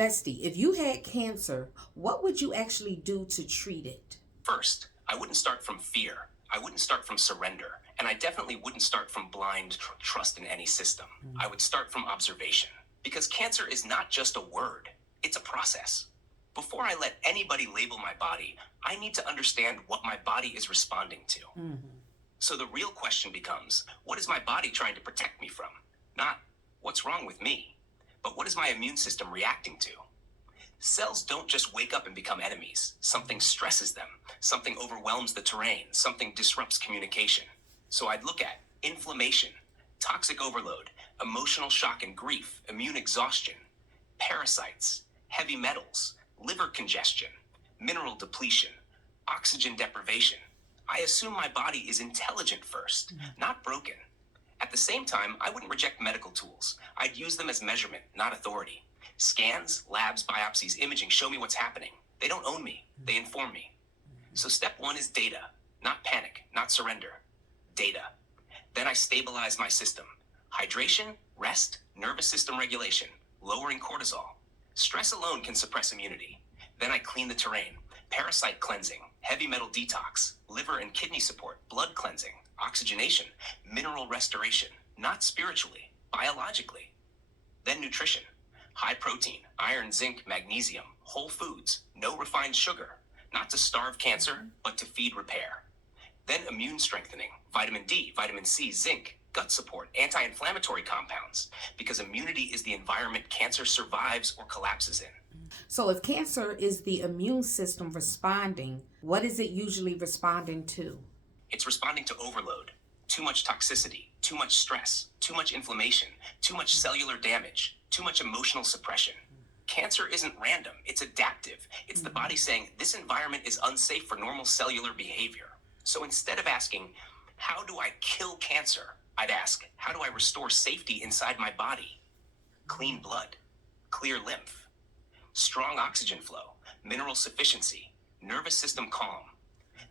Bestie, if you had cancer, what would you actually do to treat it? First, I wouldn't start from fear. I wouldn't start from surrender. And I definitely wouldn't start from blind trust in any system. I would start from observation. Because cancer is not just a word, it's a process. Before I let anybody label my body, I need to understand what my body is responding to. So the real question becomes, what is my body trying to protect me from? Not what's wrong with me, but what is my immune system reacting to? Cells don't just wake up and become enemies. Something stresses them. Something overwhelms the terrain. Something disrupts communication. So I'd look at inflammation, toxic overload, emotional shock and grief, immune exhaustion, parasites, heavy metals, liver congestion, mineral depletion, oxygen deprivation. I assume my body is intelligent first, not broken. At the same time, I wouldn't reject medical tools. I'd use them as measurement, not authority. Scans, labs, biopsies, imaging show me what's happening. They don't own me. They inform me. So step one is data, not panic, not surrender. Data. Then I stabilize my system. Hydration, rest, nervous system regulation, lowering cortisol. Stress alone can suppress immunity. Then I clean the terrain. Parasite cleansing, heavy metal detox, liver and kidney support, blood cleansing, oxygenation, mineral restoration, not spiritually, biologically. Then nutrition. High protein, iron, zinc, magnesium, whole foods, no refined sugar, not to starve cancer, but to feed repair. Then immune strengthening, vitamin D, vitamin C, zinc, gut support, anti-inflammatory compounds, because immunity is the environment cancer survives or collapses in. So, if cancer is the immune system responding, what is it usually responding to? It's responding to overload, too much toxicity, too much stress, too much inflammation, too much cellular damage, too much emotional suppression. Cancer isn't random, it's adaptive. It's the body saying, this environment is unsafe for normal cellular behavior. So instead of asking, how do I kill cancer? I'd ask, how do I restore safety inside my body? Clean blood, clear lymph, strong oxygen flow, mineral sufficiency, nervous system calm.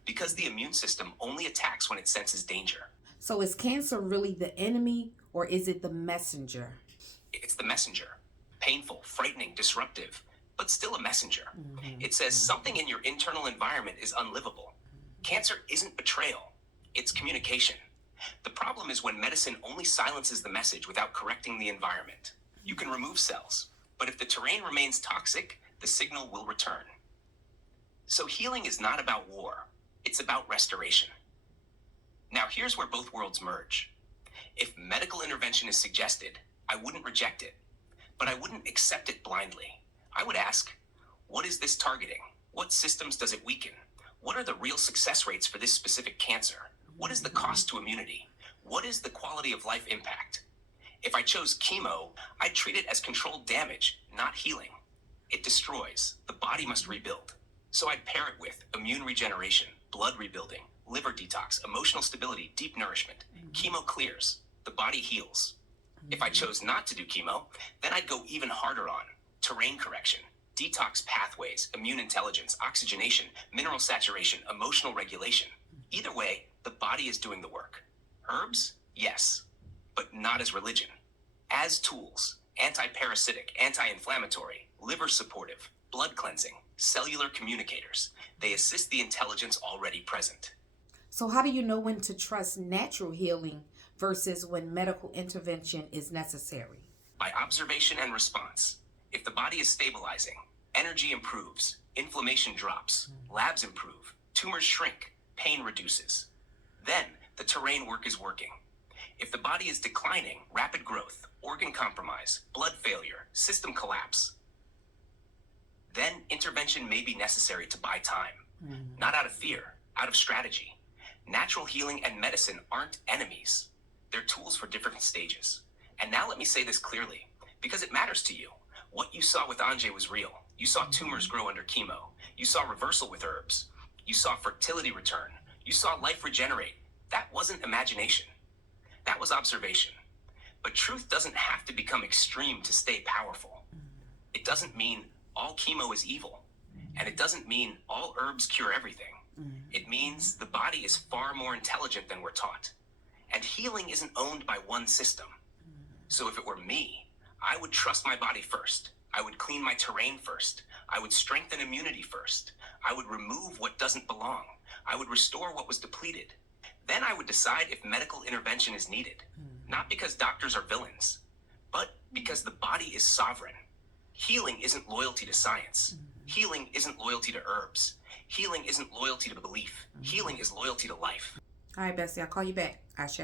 Because the immune system only attacks when it senses danger. So, is cancer really the enemy or is it the messenger? It's the messenger. Painful, frightening, disruptive, but still a messenger. It says something in your internal environment is unlivable. Cancer isn't betrayal, it's communication. The problem is when medicine only silences the message without correcting the environment. You can remove cells, but if the terrain remains toxic, the signal will return. So healing is not about war, it's about restoration. Now here's where both worlds merge. If medical intervention is suggested, I wouldn't reject it, but I wouldn't accept it blindly. I would ask, what is this targeting? What systems does it weaken? What are the real success rates for this specific cancer? What is the cost to immunity? What is the quality of life impact? If I chose chemo, I'd treat it as controlled damage, not healing. It destroys. The body must rebuild. So I'd pair it with immune regeneration, blood rebuilding, liver detox, emotional stability, deep nourishment. Chemo clears. The body heals. If I chose not to do chemo, then I'd go even harder on terrain correction, detox pathways, immune intelligence, oxygenation, mineral saturation, emotional regulation. Either way, the body is doing the work. Herbs? Yes, but not as religion. As tools, anti-parasitic, anti-inflammatory, liver supportive, blood cleansing, cellular communicators. They assist the intelligence already present. So, how do you know when to trust natural healing versus when medical intervention is necessary? By observation and response. If the body is stabilizing, energy improves, inflammation drops, labs improve, tumors shrink, pain reduces. Then the terrain work is working. If the body is declining, rapid growth, organ compromise, blood failure, system collapse, then intervention may be necessary to buy time. Not out of fear, out of strategy. Natural healing and medicine aren't enemies. They're tools for different stages. And now let me say this clearly, because it matters to you. What you saw with Anjay was real. You saw tumors grow under chemo. You saw reversal with herbs. You saw fertility return. You saw life regenerate. That wasn't imagination. That was observation. But truth doesn't have to become extreme to stay powerful. It doesn't mean all chemo is evil. And it doesn't mean all herbs cure everything. It means the body is far more intelligent than we're taught. And healing isn't owned by one system. So if it were me, I would trust my body first. I would clean my terrain first. I would strengthen immunity first. I would remove what doesn't belong. I would restore what was depleted. Then I would decide if medical intervention is needed. Not because doctors are villains, but because the body is sovereign. Healing isn't loyalty to science. Healing isn't loyalty to herbs. Healing isn't loyalty to belief. Healing is loyalty to life. All right, Bestie, I'll call you back. Ashe.